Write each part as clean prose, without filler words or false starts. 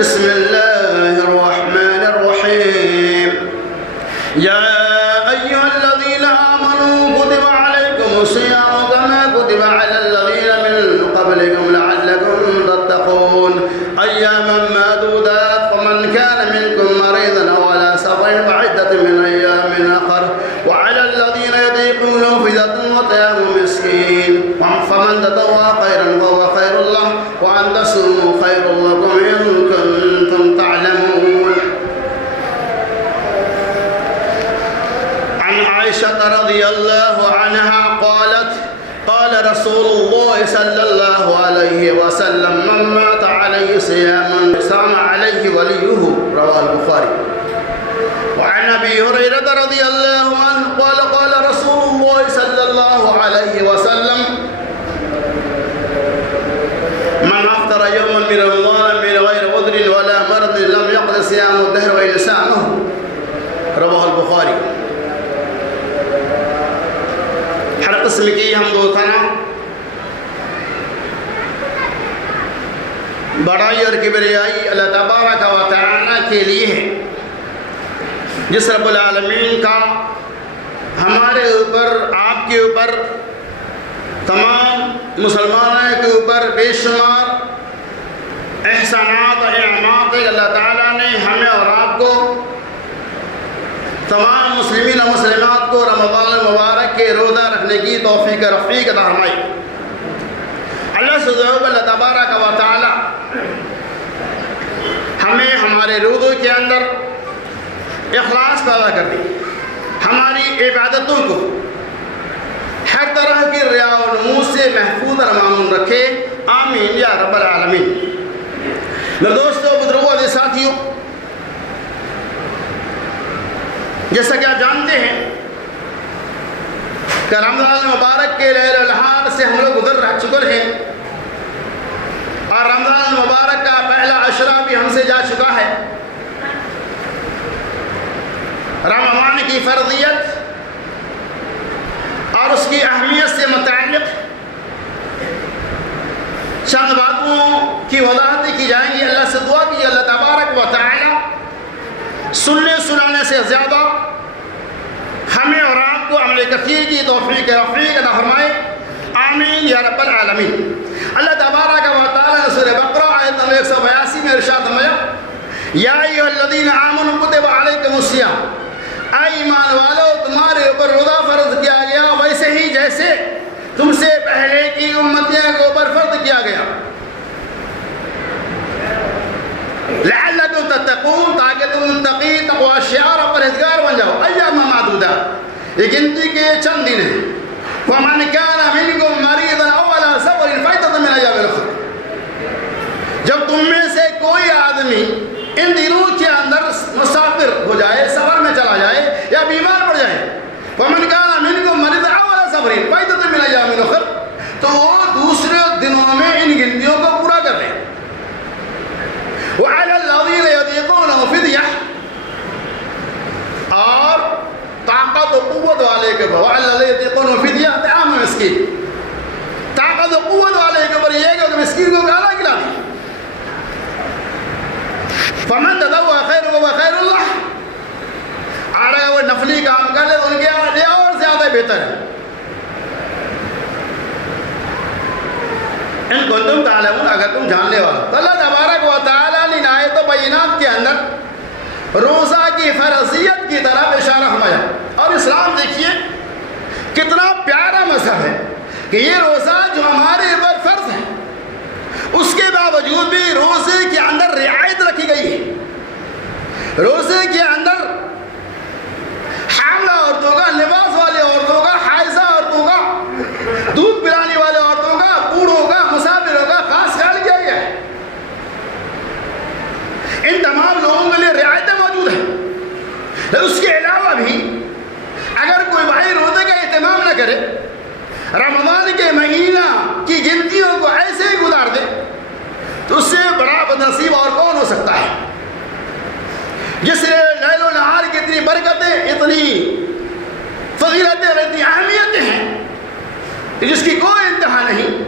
بسم الله الرحمن الرحيم. يا أيها الذين آمنوا كتب عليكم الصيام كما كتب على الذين من قبلكم لعلكم تتقون أياما معدودات فمن كان منكم مريضا أو على سفر فعدة من أيام آخر وعلى الذين يطيقونه فدية وطعام مسكين فمن تطوع خيرا فهو خير له وأن تصوموا خير لكم إن كنتم تعلمون. عن عائشة رضي الله عنها قالت قال رسول الله صلى الله عليه وسلم من مات عليه صيام صام عليه وليه رواه البخاري. وعن أبي هريرة رضي الله عنه قال قال رسول الله صلى الله عليه وسلم من أفطر يوما من رمضان من غير عذر ولا مرض لم يقض صيام الدهر وإن سامه رواه البخاري. ہر قسم کی حمد و ثنا بڑائی اور کبریائی اللہ تبارک و تعالی کے لیے ہے، جس رب العالمین کا ہمارے اوپر، آپ کے اوپر، تمام مسلمانوں کے اوپر بے شمار احسانات اور انعامات ہے۔ اللہ تعالیٰ نے ہمیں اور آپ کو، تمام مسلمین و مسلمات کو رمضان المبارک کے روزہ رکھنے کی توفیق رفیق عطا فرمائی۔ اللہ سبحانہ اللہ تبارک و تعالی ہمیں ہمارے روزوں کے اندر اخلاص پیدا کر دی، ہماری عبادتوں کو ہر طرح کی ریا و نمود سے محفوظ اور معمون رکھے، آمین یا رب العالمین۔ میرے دوستوں، بزرگوں اور ساتھیوں، جیسا کہ آپ جانتے ہیں کہ رمضان مبارک کے لیل النہار سے ہم لوگ گزر رہ چکے ہیں، اور رمضان مبارک کا پہلا عشرہ بھی ہم سے جا چکا ہے۔ رمضان کی فرضیت اور اس کی اہمیت سے متعلق چند باتوں کی وضاحت کی جائیں گی۔ اللہ سے دعا کی اللہ تبارک و تعالی سننے سنانے سے زیادہ ہمیں اور آپ کو عمل کثیر کی توفیق رفیق عطا فرمائے، آمین یا رب العالمین۔ اللہ تبارک و تعالی نے سورہ بقرہ آیت نمبر 182 میں ارشاد فرمایا، یا ایھا الذین آمنوا کتب علیکم الصیام، اے ایمان والو تمہارے اوپر روزہ فرض کیا گیا ویسے ہی جیسے تم سے پہلے کی امتوں کے اوپر فرض کیا گیا، لعلکم تتقون، تاکہ تم متقی، تقوی شعار اور پرہیزگار بن جاؤ۔ ایام معدودہ، یہ گنتی کے چند دن ہیں۔ ومن کان منکم مریضا او علی سفر فعدۃ من ایام اخر، جب تم میں سے کوئی آدمی ان دنوں کے اندر مسافر ہو جائے، سفر میں چلا جائے یا بیمار پڑ جائے، ومن کان منکم مریضا او علی سفر فعدۃ من ایام اخر، تو وہ دوسرے دنوں میں ان گنتیوں کو پورا کر لیں۔ وعلی الذین یطیقونہ فدیہ، اور طاقت و قوت والے کے اوپر، وعلی الذین یطیقونہ فدیہ طعام مسکین، طاقت و قوت والے کے اوپر یہ کہ مسکین کو کھانا کھلا دیں۔ فمن تطوع خیر فہو خیر لہ، اگر وہ نفلی کام کر لے تو ان کے لیے اور زیادہ بہتر ہے۔ ان کنتم تعلمون، اگر تم جاننے والا۔ تو اللہ تبارک و تعالی نے آیات و بینات کے اندر روزہ کی فرضیت کی طرف اشارہ فرمایا۔ اور اسلام دیکھیے کتنا پیارا مذہب ہے کہ یہ روزہ جو ہمارے اوپر فرض ہے، اس کے باوجود بھی روزے کے اندر رعایت رکھی گئی ہے۔ روزے کے اندر حاملہ عورتوں کا، لباس والے عورتوں کا، حائضہ عورتوں کا، دودھ پلانے والے عورتوں کا، بوڑھوں کا، مسافروں کا خاص خیال کیا گیا ہے۔ ان تمام لوگوں کے لیے رعایتیں موجود ہیں۔ اس کے علاوہ بھی اگر کوئی بھائی روزے کا اہتمام نہ کرے، رمضان کے مہینہ کی گنتیوں کو ایسے ہی گزار دے، تو اس سے بڑا بدنصیب اور کون ہو سکتا ہے؟ جس لیل و نہار کی اتنی برکتیں، اتنی فضیلتیں اور اتنی اہمیتیں ہیں جس کی کوئی انتہا نہیں۔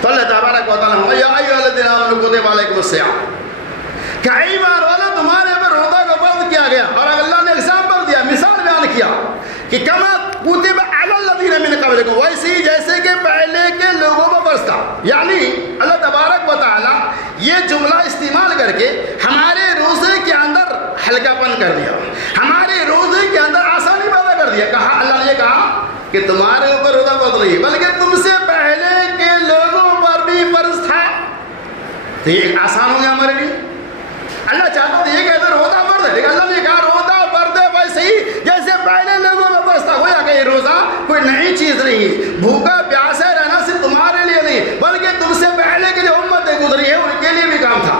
تو اللہ تبارک و تعالیٰ الذین آمنوا کتب علیکم الصیام، کہ ایمان والا تمہارے پر روزہ کو فرض کیا گیا. اور اللہ نے ایگزامپل دیا، مثال بیان کیا کہ کما کتب علی الذین من قبلکم، ویسے جیسے کہ پہلے کے لوگوں پر فرض تھا. یعنی اللہ تبارک و تعالیٰ یہ جملہ استعمال کر کے ہمارے روزے کے اندر ہلکا پن کر دیا، ہمارے روزے کے اندر آسانی پیدا کر دیا. کہا اللہ نے یہ کہا کہ تمہارے اوپر روزہ فرض نہیں بلکہ تم سے پہلے کے لوگوں پر بھی فرض تھا. تو یہ آسان ہو گیا ہمارے لیے. اللہ چاہتا تھا یہ کہتے روزہ فرض ہے، لیکن اللہ نے کہا روزہ فرض ہے ویسے ہی جیسے پہلے لوگوں میں فرض تھا. گویا کہ یہ روزہ کوئی نئی چیز نہیں ہے. بھوکا پیاسے رہنا صرف تمہارے لیے نہیں بلکہ تم سے پہلے کی جو امتیں گزری ہے ان کے لیے بھی کام تھا.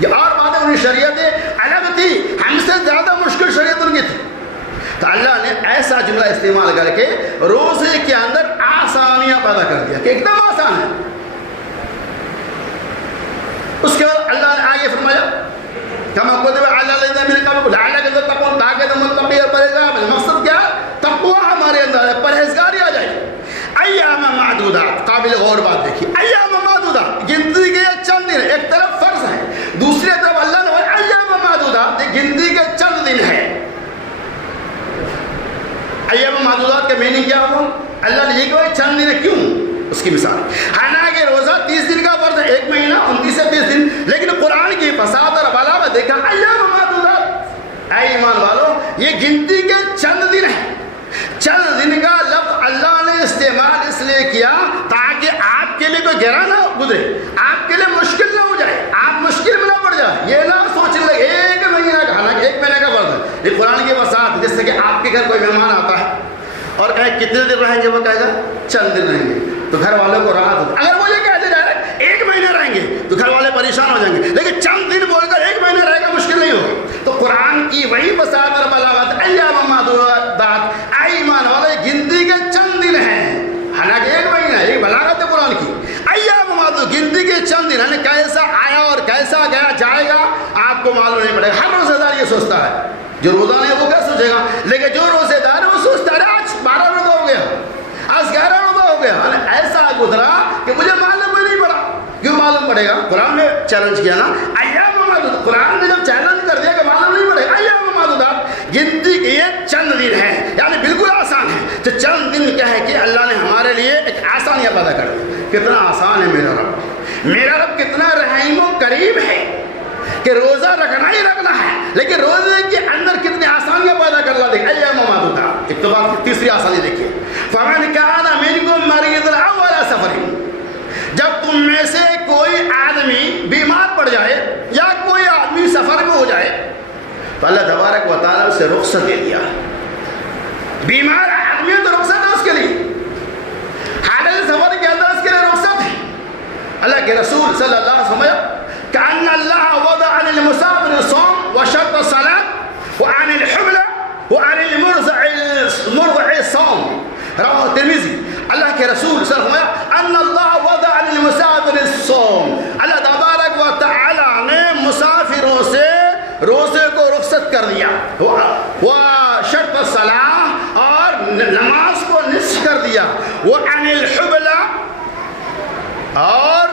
یہ اور باتیں ان کی شریعتیں الگ تھی، ہم سے زیادہ مشکل شریعت ان کی تھی. تو اللہ نے ایسا جملہ استعمال کر کے روزے کے اندر آسانیاں پیدا کر دیا کہ ایک دم آسان ہے. اس کے بعد اللہ نے آگے فرمایا کما کتب علی الذین من قبلکم لعلکم تتقون، تاکہ تم متقی اور پرہیزگار بنو. مقصد کیا ہے؟ تقوی ہمارے اندر ہے، پرہیزگاری آ جائے. ایام معدودات، قابل غور بات دیکھیے. ایام معدودات گنتی کے چند دن، ایک طرف فرض ہے، دوسری طرف اللہ نے ایام معدودات گنتی کے چند دن ہے. ایام معدودات کا میننگ کیا ہو؟ اللہ نے یہ کہا چند دن ہے، کیوں؟ اس کی مثال حالانکہ روزہ 30 دن کا فرض ہے، ایک مہینہ 29 سے 30 دن، لیکن قرآن کی فصاحت اور بلاغت دیکھا ایام معدودات. اے ایمان والو یہ گنتی کے چند دن ہیں. چند دن کا لفظ اللہ نے استعمال اس لیے کیا تاکہ آپ کے لیے کوئی گہرا نہ گزرے، آپ کے لیے مشکل نہ ہو جائے، آپ مشکل میں نہ پڑ جائے. یہ نہ سوچنے لگے ایک مہینہ کا، حالانکہ ایک مہینے کا فرض ہے. یہ قرآن کی وسعت، جس سے کہ آپ کے گھر کوئی مہمان آتا ہے اور کہے کتنے دن رہیں گے، وہ کہے گا چند دن رہیں گے، تو گھر والوں کو راحت ہوتی. اگر وہ یہ کہتے ڈائریکٹ ایک مہینہ رہیں گے تو گھر والے پریشان ہو جائیں گے، لیکن چند دن بول کر ایک مہینہ رہے گا مشکل نہیں ہوگا. تو قرآن کی وہی وسعت اور بلاغت ایام معدودات، ایمان والے گنتی کے چند دن ہیں، حالانکہ ایک مہینہ ہے. یہ بلاغت ہے قرآن کی. ایام معدودات گنتی کے چند دن، یعنی کیسا آیا اور کیسا گیا جائے گا آپ کو معلوم نہیں پڑے گا. ہر روزہ دار یہ سوچتا ہے، جو روزہ نہیں وہ کیا سوچے گا، لیکن جو روزے دار ہے وہ سوچتا ہے آج 12 روزہ ہو گیا، آج 11 روزہ ہو گیا، ایسا گزرا کہ مجھے معلوم ہی نہیں پڑا. کیوں معلوم پڑے گا؟ قرآن نے چیلنج کیا نا ایام معدودات. قرآن نے جب چیلنج کر دیا کہ معلوم نہیں پڑے گا، ایام معدودات گنتی کے یہ چند دن ہیں، یعنی بالکل آسان ہے. تو چند دن کیا ہے کہ اللہ نے ہمارے لیے ایک آسانیاں پیدا کر دی. کتنا آسان ہے میرا رب، میرا رب کتنا رحیم و کریم ہے کہ روزہ رکھنا ہی رکھنا ہے، لیکن روزے کے اندر کتنی آسانیاں پیدا کر لا. دیکھ ایام معدودات. ایک تو بات تیسری آسانی دیکھیے، فمن کان منکم مریضا او علی سفر، جب تم میں سے کوئی آدمی بیمار پڑ جائے یا کوئی آدمی سفر میں ہو جائے تو اللہ تبارک و تعالیٰ اسے رخصت دے دیا. بیمار آدمی تو رخصت ہے اس کے لیے، حالت سفر کے اندر اس کے لیے رخصت ہے. اللہ کے رسول صلی اللہ علیہ وسلم كأن الله وضع عن المسافر الصوم وشرط الصلاة وعن الحملة وعن المرضع الصوم. رواه الترمذي. اللہ کے رسول صلی اللہ علیہ وسلم ان اللہ وضع عن المسافر الصوم، اللہ تبارک و تعالی نے مسافروں سے روزے کو رخصت کر دیا. وشرط الصلاة اور نماز کو نصف کر دیا. وعن الحملة اور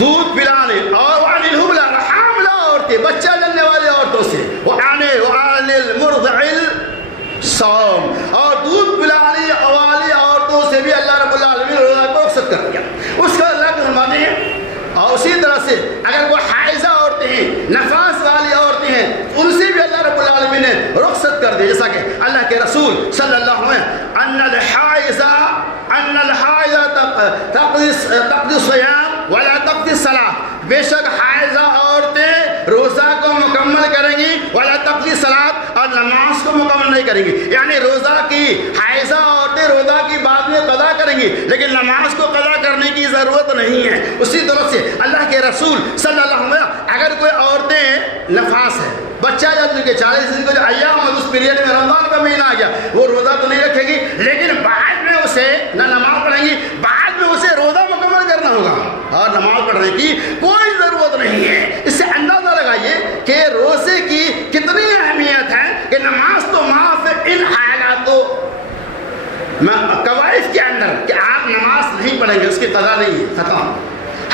دودھ پلانے، اور وعن الحملہ حاملہ عورتیں، بچہ جننے والے عورتوں سے، وعن المرضع الصوم اور دودھ پلانے والی عورتوں سے بھی اللہ رب العالمین نے روزہ کو رخصت کر دیا. اس کا اللہ کے فرماتے ہیں. اور اسی طرح سے اگر وہ حائضہ عورتیں ہیں، نفاس والی عورتیں ہیں، ان سے بھی اللہ رب العالمین نے رخصت کر دیا. جیسا کہ اللہ کے رسول صلی اللہ علیہ وسلم ان الحائضہ تقضی الصیام ولا تقضی الصلاۃ، بے شک حائضہ عورتیں روزہ کو مکمل کریں گی، ولا تقضی الصلاۃ اور نماز کو مکمل نہیں کریں گی. یعنی روزہ کی حائضہ عورتیں روزہ کی بعد میں قضا کریں گی، لیکن نماز کو قضا کرنے کی ضرورت نہیں ہے. اسی طرح سے اللہ کے رسول صلی اللہ علیہ وسلم اگر کوئی عورتیں نفاس ہے، بچہ جب کے 40 دن کو جو ایام اور اس پیریڈ میں رمضان کا مہینہ آ گیا، وہ روزہ تو نہیں رکھے گی، لیکن بعد میں اسے نہ نماز پڑھیں گی، بعد میں اسے روزہ مکمل کرنا ہوگا اور نماز پڑھنے کی کوئی ضرورت نہیں ہے. اس سے اندازہ لگائیے کہ روزے کی کتنی اہمیت ہے کہ نماز تو معاف ان حالاتوں قواعد کے اندر کہ آپ نماز نہیں پڑھیں گے اس کی قضا نہیں ہے، ختم.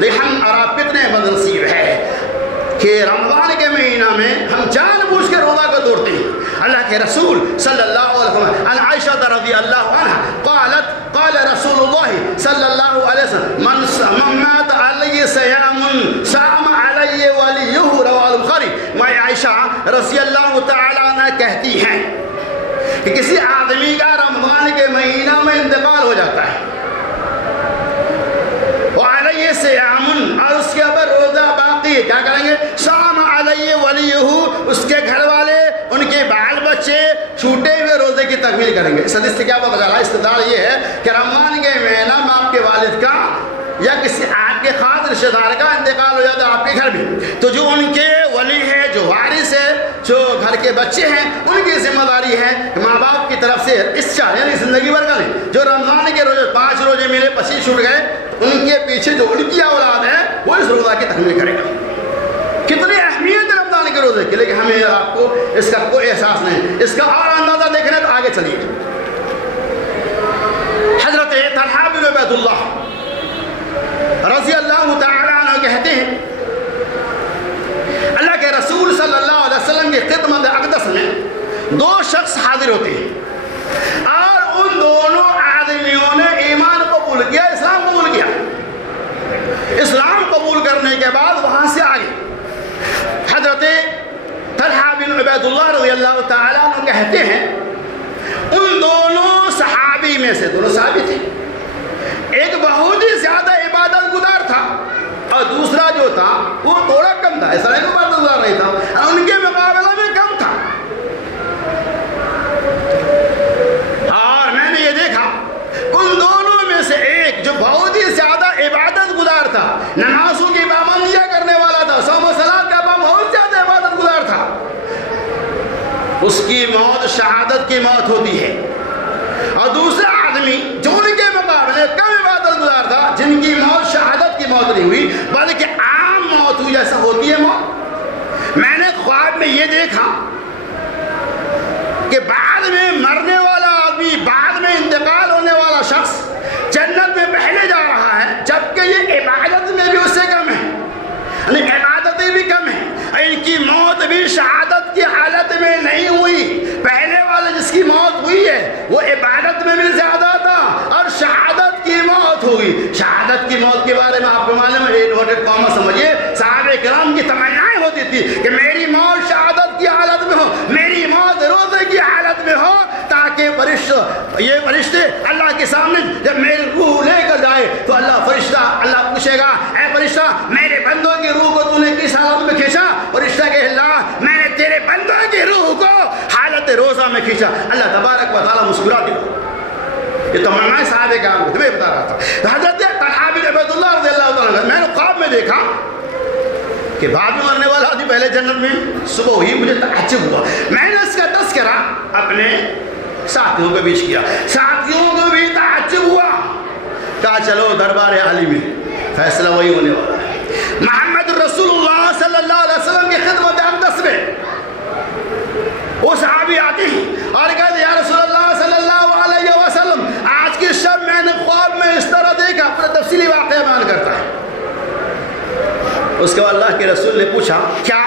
لیکن ہم اور آپ کتنے بدنصیب ہے کہ رمضان کے مہینہ میں ہم جان بوجھ کے روزہ کو توڑتے ہیں. اللہ کے رسول صلی اللہ علیہ وسلم عن عائشہ رضی اللہ عنہ قالت قال رسول اللہ صلی اللہ علیہ وسلم من مات علی صیام صام علی ولیہ رواه البخاری. میں عائشہ رضی اللہ تعالی عنہ کہتی ہیں کہ کسی آدمی کا رمضان کے مہینہ میں انتقال ہو جاتا ہے وعلیہ صیام اور اس کے اوپر روزہ باقی ہے، کیا کریں گے؟ صام علیہ ولیہ، اس کے گھر والے ان کے بال بچے چھوٹے ہوئے روزے کی تکمیل کریں گے. اس حدیث سے کیا پتہ چلا؟ استدلال یہ ہے کہ رمضان کے مہینہ میں آپ کے والد کا یا کسی آپ کے خاص رشتہ دار کا انتقال ہو جاتا ہے آپ کے گھر بھی، تو جو ان کے ولی ہے، جو وارث ہے، جو گھر کے بچے ہیں، ان کی ذمہ داری ہے کہ ماں باپ کی طرف سے اس چاہ یعنی زندگی بھر کا نہیں، جو رمضان کے روزے 5 روزے ملے 25 چھوٹ گئے، ان کے پیچھے جو ان کی اولاد ہے وہ اس روزہ کی تکمیل کرے گا. کتنی اہمیت ہے رمضان کے روزے کی، لیکن ہمیں اور آپ کو اس کا کوئی احساس نہیں. اس کا اور اندازہ دیکھنا تو آگے چلیے. حضرت طلحہ بن عبید اللہ رضی اللہ تعالی عنہ کہتے ہیں اللہ کے رسول صلی اللہ علیہ وسلم کی خدمت اقدس میں 2 شخص حاضر ہوتے ہیں اور ان دونوں آدمیوں نے ایمان قبول کیا، اسلام قبول کیا. اسلام قبول کرنے کے بعد وہاں سے آگے حضرت طلحہ بن عبید اللہ رضی اللہ تعالیٰ عنہ کہتے ہیں ان دونوں صحابی میں سے، دونوں صحابی تھے، ایک بہت ہی زیادہ عبادت گزار تھا اور دوسرا جو تھا وہ تھوڑا کم تھا، ایسا نہیں کہ عبادت گزار نہیں تھا، ان کے مقابلہ میں کم تھا. اور میں نے یہ دیکھا ان دونوں میں سے ایک جو بہت ہی زیادہ عبادت گزار تھا، نمازوں کی پابندیاں کرنے والا تھا، صوم و صلاۃ کا بہت زیادہ عبادت گزار تھا، اس کی موت شہادت کی موت ہوتی ہے. اور دوسرا آدمی جو ان کے مقابلے کم عبادت گزار تھا، جن کی موت شہادت کی موت نہیں ہوئی بلکہ عام موت ہوئی جیسا ہوتی ہے موت. میں نے خواب میں یہ دیکھا کہ بعد میں مرنے والا آدمی، بعد میں انتقال ہونے والا شخص جنت میں پہلے جا رہا ہے، جبکہ یہ عبادت میں بھی اس سے کم ہے، یعنی عبادتیں بھی کم ہیں. ان کی موت بھی شہادت کی حالت میں نہیں ہوئی. پہلے والے جس کی موت ہوئی ہے وہ عبادت میں بھی زیادہ تھا اور شہادت کی موت ہوئی. شہادت کی موت کے بارے میں آپ کو معلوم ہے، انورٹڈ کامہ سمجھیے، صحابہ کرام کی تمنائیں ہوتی تھی کہ میری موت شہادت کی حالت میں ہو، میری موت روزے کی حالت میں ہو، تاکہ یہ فرشتے اللہ کے سامنے جب میری روح لے کر جائے تو اللہ پوچھے گا اے فرشتہ میرے بندوں کی روح کو تو نے کس حالت میں کھینچا؟ فرشتہ کہ اللہ میں نے تیرے بندوں کی روح کو حالت روزہ میں کھینچا. اللہ تبارک و تعالیٰ مسکرا دیا. یہ تمنا صاحب کا تمہیں بتا رہا تھا. حضرت طلحہ بن عبید اللہ رضی اللہ تعالیٰ میں نے خواب میں دیکھا کہ بعد میں مرنے والا آدمی پہلے جنت میں، صبح ہوئی مجھے تعجب ہوا. میں نے اس کا تذکرہ اپنے ساتھیوں کے بیچ کیا، ساتھیوں کو بھی تعجب ہوا. کہا چلو دربار عالی میں فیصلہ وہی ہونے والا ہے. محمد رسول اللہ صلی اللہ علیہ وسلم کی خدمت اقدس میں وہ صحابی آتے ہیں اور کہتے یا رسول اللہ صلی اللہ علیہ وسلم آج کی شب میں نے خواب میں اس طرح دیکھا. اپنا تفصیلی واقعہ بیان کرتا ہے. اس کے بعد اللہ کے رسول نے پوچھا کیا؟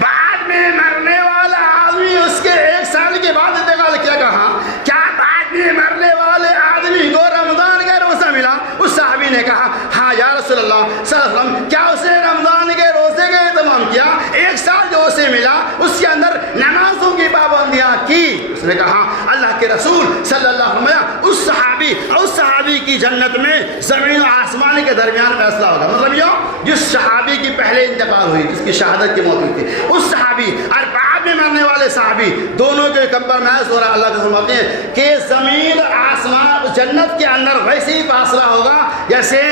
بعد میں مرنے والا آدمی اس کے 1 سال کے بعد انتقال کیا؟ کہا کیا بعد میں مرنے والے آدمی کو رمضان کا روزہ ملا؟ اس صحابی نے کہا ہاں یا رسول اللہ صلی اللہ علیہ وسلم. کیا اسے رمضان کے روزے کا اہتمام کیا؟ 1 سال جو اسے ملا اس کے اندر نمازوں کی پابندیاں کی. اس نے کہا اللہ کے رسول صلی اللہ علیہ وسلم اس صحابی کی جنت میں زمین و آسمان کے درمیان فیصلہ ہوگا. مطلب یہ جس صحابی کی پہلے انتقال ہوئی، جس کی شہادت کی موت ہوئی تھی، اس صحابی اور بعد میں مرنے والے صحابی دونوں کے کمپرمائز ہو رہا. اللہ کے فرماتے ہیں کہ زمین آسمان جنت کے اندر ویسے ہی فاصلہ ہوگا جیسے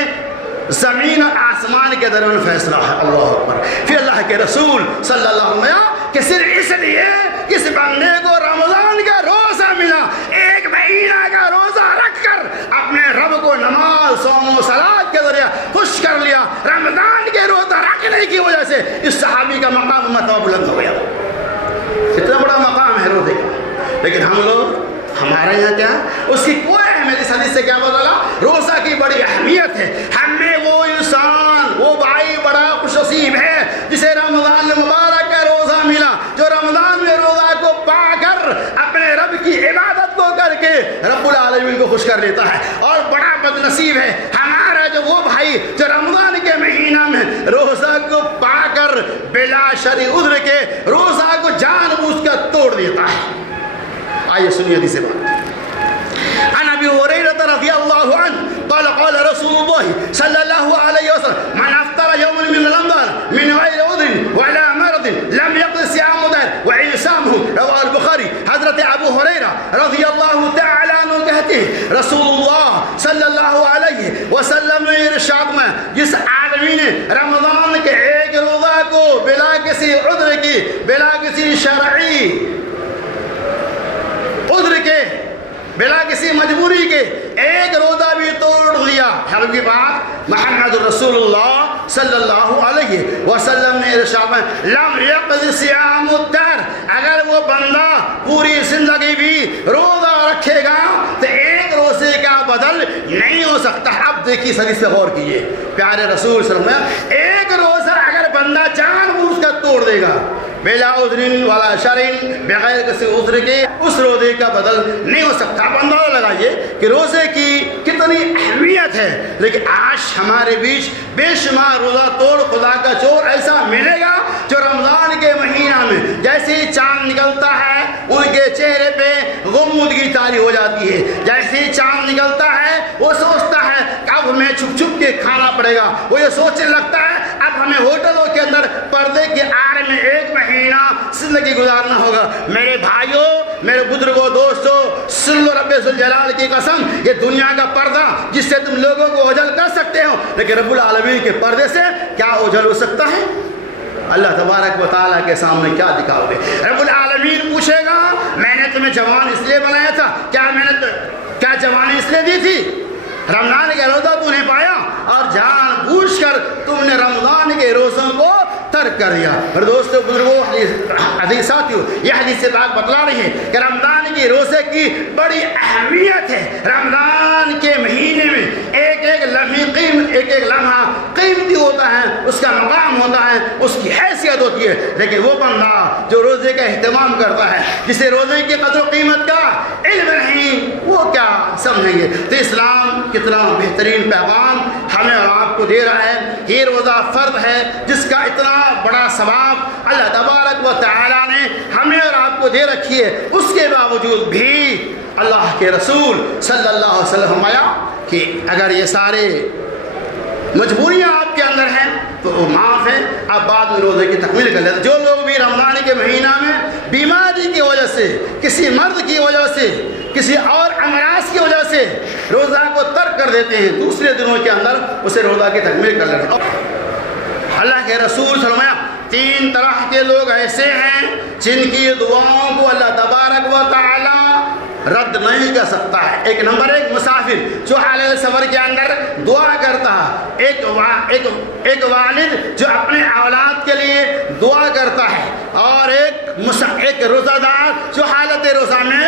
زمین اور آسمان کے درمیان فیصلہ ہے. اللہ اکبر. پھر اللہ کے رسول صلی اللہ علیہ وسلم کہ صرف اس لیے کس بندے کو رمضان کا روزہ ملا، 1 مہینہ کا روزہ رکھ کر اپنے رب کو نماز صوم و صلاۃ کے ذریعے خوش کر لیا، رمضان کے روزہ رکھنے کی وجہ سے اس صحابی کا مقام مرتبہ بلند ہو گیا. اتنا بڑا مقام ہے روزے کا. لیکن ہم لوگ، ہمارے یہاں کیا اس کی کوئی اہمیت. اس حدیث سے کیا پتہ چلا؟ روزہ کی بڑی اہمیت ہے. ہمیں وہ انسان العالمین کو خوش کر لیتا ہے. اور بڑا بد نصیب ہے ہمارا جو وہ بھائی جو رمضان کے مہینہ میں روزہ کو پا کر بلا شرعی عذر کے روزہ کو جان بوجھ کر توڑ دیتا ہے. آئیے سنیے حدیث بات. عن ابي هريره رضي الله عنه قال قال رسول الله صلى الله عليه وسلم من افطر يوما من رمضان من غير عذر ولا مرض لم يقض صيام دهر وان صامه. رواه البخاری. حضرت ابو ہریرہ رضی اللہ تعالی عنہ کہتے ہیں رسول اللہ صلی اللہ علیہ وسلم نے ارشاد میں جس آدمی نے رمضان کے ایک روزہ کو بلا کسی عذر کی بلا کسی شرعی عذر کے بلا کسی مجبوری کے ایک روزہ بھی توڑ دیا. حل کی بات محمد رسول اللہ صلی اللہ علیہ وسلم نے ارشاد میں لم یقض صیام الدہر اگر وہ بندہ پوری زندگی بھی روزہ رکھے گا تو ایک روزے کا بدل نہیں ہو سکتا. اب دیکھیے حدیث سے غور کیجیے. پیارے رسول صلی اللہ علیہ وسلم ایک روزہ اگر بندہ جان بوجھ کر توڑ دے گا بلا عذر ولا شرع بغیر کسی عذر کے اس روزے کا بدل نہیں ہو سکتا. اب اندازہ لگائیے کہ روزے کی کتنی اہمیت ہے. لیکن آج ہمارے بیچ بے شمار روزہ توڑ خدا کا چور ایسا ملے گا جو رمضان کے مہینہ میں جیسے ہی چاند نکلتا ہے ان کے چہرے پہ غمودگی طاری ہو جاتی ہے. جیسے ہی چاند نکلتا ہے وہ سوچتا ہے کہ اب ہمیں چھپ چھپ کے کھانا پڑے گا. وہ یہ سوچنے لگتا ہے اب ہمیں ہوٹلوں کے اندر پردے کے آڑ میں ایک مہینہ زندگی گزارنا ہوگا. میرے بھائیوں میرے بزرگوں دوستوں سن لو رب ذوالجلال کی قسم یہ دنیا کا پردہ جس سے تم لوگوں کو اوجھل کر سکتے ہو لیکن رب العالمین کے پردے سے کیا اوجھل ہو سکتا ہے؟ اللہ تبارک و تعالیٰ کے سامنے کیا دکھاؤ گے؟ رب العالمین پوچھے گا میں نے تمہیں جوان اس لیے بنایا تھا کیا جوانی اس لیے دی تھی؟ رمضان کے روزہ تو نہیں پایا اور جان بوجھ کر تم نے رمضان کے روزوں کو ترک کر دیا. اور دوستو بزرگوں حدیث ساتھیوں یہ حدیث سے پاک بتلا رہی ہے کہ رمضان کے روزے کی بڑی اہمیت ہے. رمضان کے مہینے میں ایک ایک لمحہ قیمتی ہوتا ہے اس کا مقام ہوتا ہے اس کی حیثیت ہوتی ہے. لیکن وہ بندہ جو روزے کا اہتمام کرتا ہے جسے روزے کی قدر و قیمت کا علم نہیں وہ کیا سمجھیں گے؟ تو اسلام کتنا بہترین پیغام ہمیں اور آپ کو دے رہا ہے. یہ روزہ فرض ہے جس کا اتنا بڑا ثواب اللہ تبارک و تعالیٰ نے ہمیں اور آپ کو دے رکھی ہے. اس کے باوجود بھی اللہ کے رسول صلی اللہ علیہ وسلم فرمایا کہ اگر یہ سارے مجبوریاں آپ کے اندر ہیں تو وہ معاف ہے آپ بعد میں روزے کی تکمیل کر لیتے. جو لوگ بھی رمضان کے مہینہ میں بیماری کی وجہ سے کسی مرض کی وجہ سے کسی اور امراض کی وجہ سے روزہ کو ترک کر دیتے ہیں دوسرے دنوں کے اندر اسے روزہ کی تکمیل کر لیتے ہیں. اللہ کے رسول صلی اللہ علیہ وسلم 3 طرح کے لوگ ایسے ہیں جن کی دعاؤں کو اللہ تبارک و تعالی رد نہیں کر سکتا ہے. ایک نمبر 1 مسافر جو حالت سفر کے اندر دعا کرتا ہے. ایک والد جو اپنے اولاد کے لیے دعا کرتا ہے اور ایک روزہ دار جو حالت روزہ میں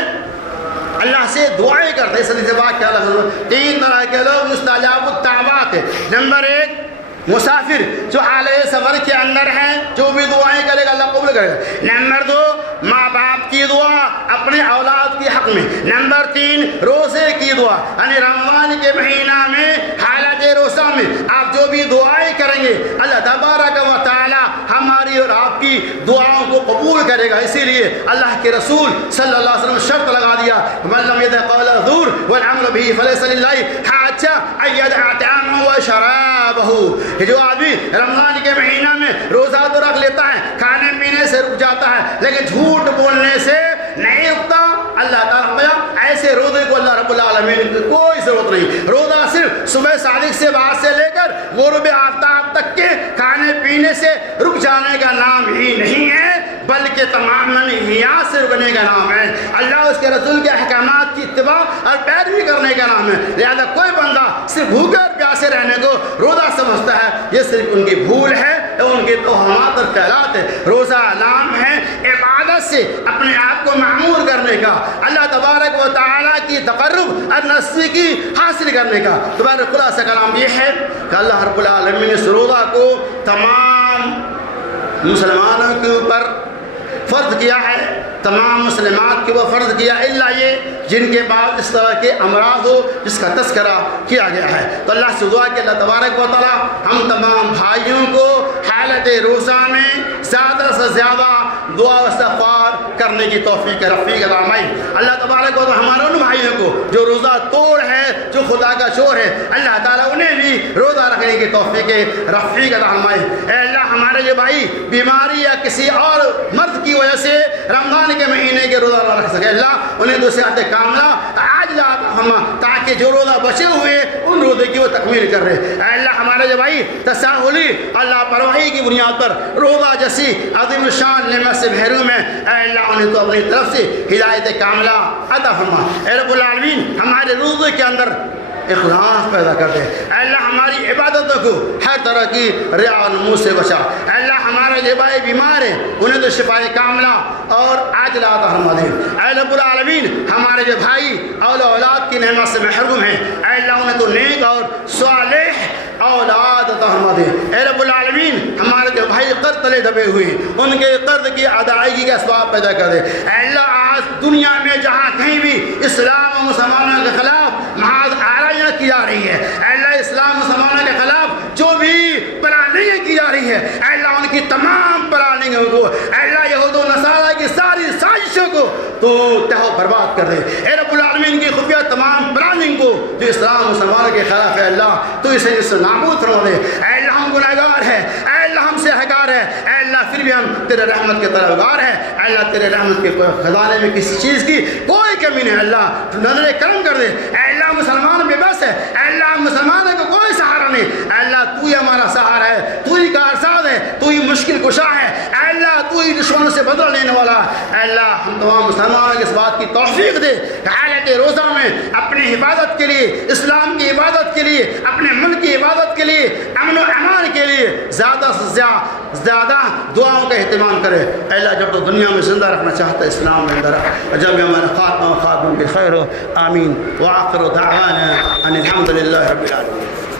اللہ سے دعائیں کرتے ہیں. اس حدیث پاک کیا لفظ 3 طرح کے لوگ مستجاب الدعوات ہیں. نمبر 1 مسافر جو حالت سفر کے اندر ہے جو بھی دعائیں کرے گا اللہ قبول کرے گا. نمبر 2 ماں باپ کی دعا اپنے اولاد کے حق میں. نمبر 3 روزے کی دعا یعنی رمضان کے مہینہ میں حالت روزہ میں آپ جو بھی دعائیں کریں گے اللہ تبارک و تعالی ہماری اور آپ کی دعاؤں کو قبول کرے گا. اسی لیے اللہ کے رسول صلی اللہ علیہ وسلم شرط لگا دیا من لم يدع قول الزور والعمل به فليس لله حاجة أن يدع طعامه وشرابه. کہ جو آدمی رمضان کے مہینہ میں روزہ تو رکھ لیتا ہے کھانے پینے سے رک جاتا ہے لیکن جھوٹ بولنے سے نہیں رکتا اللہ تعالیٰ ایسے روزے کو اللہ رب العالمین کی کوئی ضرورت نہیں. روزہ صرف صبح صادق سے بعد سے لے کر غروب آفتاب تک کے کھانے پینے سے رک جانے کا نام ہی نہیں ہے بلکہ تمام حیات سے رکنے کا نام ہے. اللہ اس کے رسول کے احکامات کی اتباع اور پیروی کرنے کا نام ہے. لہذا کوئی بندہ صرف بھوکے اور پیاسے رہنے کو روزہ سمجھتا ہے یہ صرف ان کی بھول ہے ان کے توہمات اور خیالات ہے. روزہ نام ہے عبادت سے اپنے آپ کو معمور کرنے کا اللہ تبارک و تعالیٰ کی تقرب اور نزدیکی حاصل کرنے کا. تمہارا خلاصہ کلام یہ ہے کہ اللہ رب العالمین نے اس روزہ کو تمام مسلمانوں کے اوپر فرض کیا ہے تمام مسلمات کے وہ فرض کیا الا یہ جن کے بعد اس طرح کے امراض ہو جس کا تذکرہ کیا گیا ہے۔ تو اللہ سے دعا کہ اللہ تبارک و تعالیٰ ہم تمام بھائیوں کو حالت روزہ میں زیادہ سے زیادہ دعا و استغفار کرنے کی توفیق رفیق عطا فرمائے۔ اللہ تبارک و تعالیٰ ہمارے ان بھائیوں کو جو روزہ توڑ ہے، جو خدا کا شور ہے، اللہ تعالیٰ انہیں بھی روزہ رکھنے کی توفیق رفیق عطا فرمائے۔ اے اللہ ہمارے یہ بھائی بیماری یا کسی اور مرض کی وجہ سے رمضان کے مہینے کے روزہ نہ رکھ سکے، اللہ انہیں تو صحت کاملہ عاجلہ عطا فرما تاکہ جو روزہ بچے ہوئے ان روزے کی وہ تکمیل کر رہے۔ اے اللہ ہمارے یہ بھائی تساہلی اللہ پرواہی کی بنیاد پر روزہ جیسی عظیم الشان نعمت سے محروم ہے، اے اللہ انہیں تو اپنی طرف سے ہدایت کاملہ عطا فرما۔ اے رب العالمین ہمارے روزے کے اندر اخلاص پیدا کر دے۔ اے اللہ ہماری عبادتوں کو ہر طرح کی ریا و نمود سے بچا۔ اے اللہ ہمارے جو بھائی بیمار ہیں انہیں تو شفائے کاملہ اور عاجلہ عطا فرما دے۔ اے رب العالمین ہمارے جو بھائی اولاد کی نعمت سے محروم ہیں، اے اللہ انہیں تو نیک اور صالح اولاد عطا فرما دے۔ اے رب العالمین ہمارے جو بھائی قرض تلے دبے ہوئے ان کے قرض کی ادائیگی کا اسباب پیدا کر دے۔ اے اللہ آج دنیا میں جہاں کہیں بھی اسلام و مسلمانوں کے خلاف محاذ آرائیاں کی جا رہی ہے، اے اللہ اسلام مسلمانوں کے خلاف جو بھی پلاننگیں کی جا رہی ہے، اے اللہ ان کی تمام پلاننگوں کو، اے اللہ یہود و نصارہ کی ساری سازشوں کو تو تہو برباد کر دے۔ اے رب العالمین کی خفیہ تمام پلاننگ کو جو اسلام مسلمانوں کے خلاف ہے اللہ تو اسے اس سے نابود فرما دے۔ اے اللہ ہم گنہگار ہیں، اے اللہ ہم سے حقار ہے، اے اللہ پھر بھی ہم تیرے رحمت کے طلبگار ہیں۔ اے اللہ تیرے رحمت کے خزانے میں کسی چیز کی کوئی کمی نہیں، اللہ نظر کرم کر دے۔ اے اللہ مسلمان بے بس ہے، اے اللہ مسلمانوں کو کوئی سہارا نہیں، اے اللہ تو ہی ہمارا سہارا ہے، تو ہی کارساز ہے، تو ہی مشکل کشا ہے، اے اللہ تو ہی دشمنوں سے بدلہ لینے والا ہے۔ اے اللہ ہم تمام مسلمانوں کے اس بات کی توفیق دے کہ حالت روزہ میں اپنی حفاظت کے لیے، اسلام کی عبادت کے لیے، اپنے ملک کی عبادت کے لیے، امن و امان کے لیے زیادہ سے زیادہ دعاؤں کا اہتمام کرے۔ اے اللہ جب تو دنیا میں زندہ رکھنا چاہتا ہے اسلام میں اندر رکھ، جب ہمارے خاتمہ و خاتم کے خیر ہو، آمین۔ وآخر دعوانا ان الحمد للہ رب العالمین۔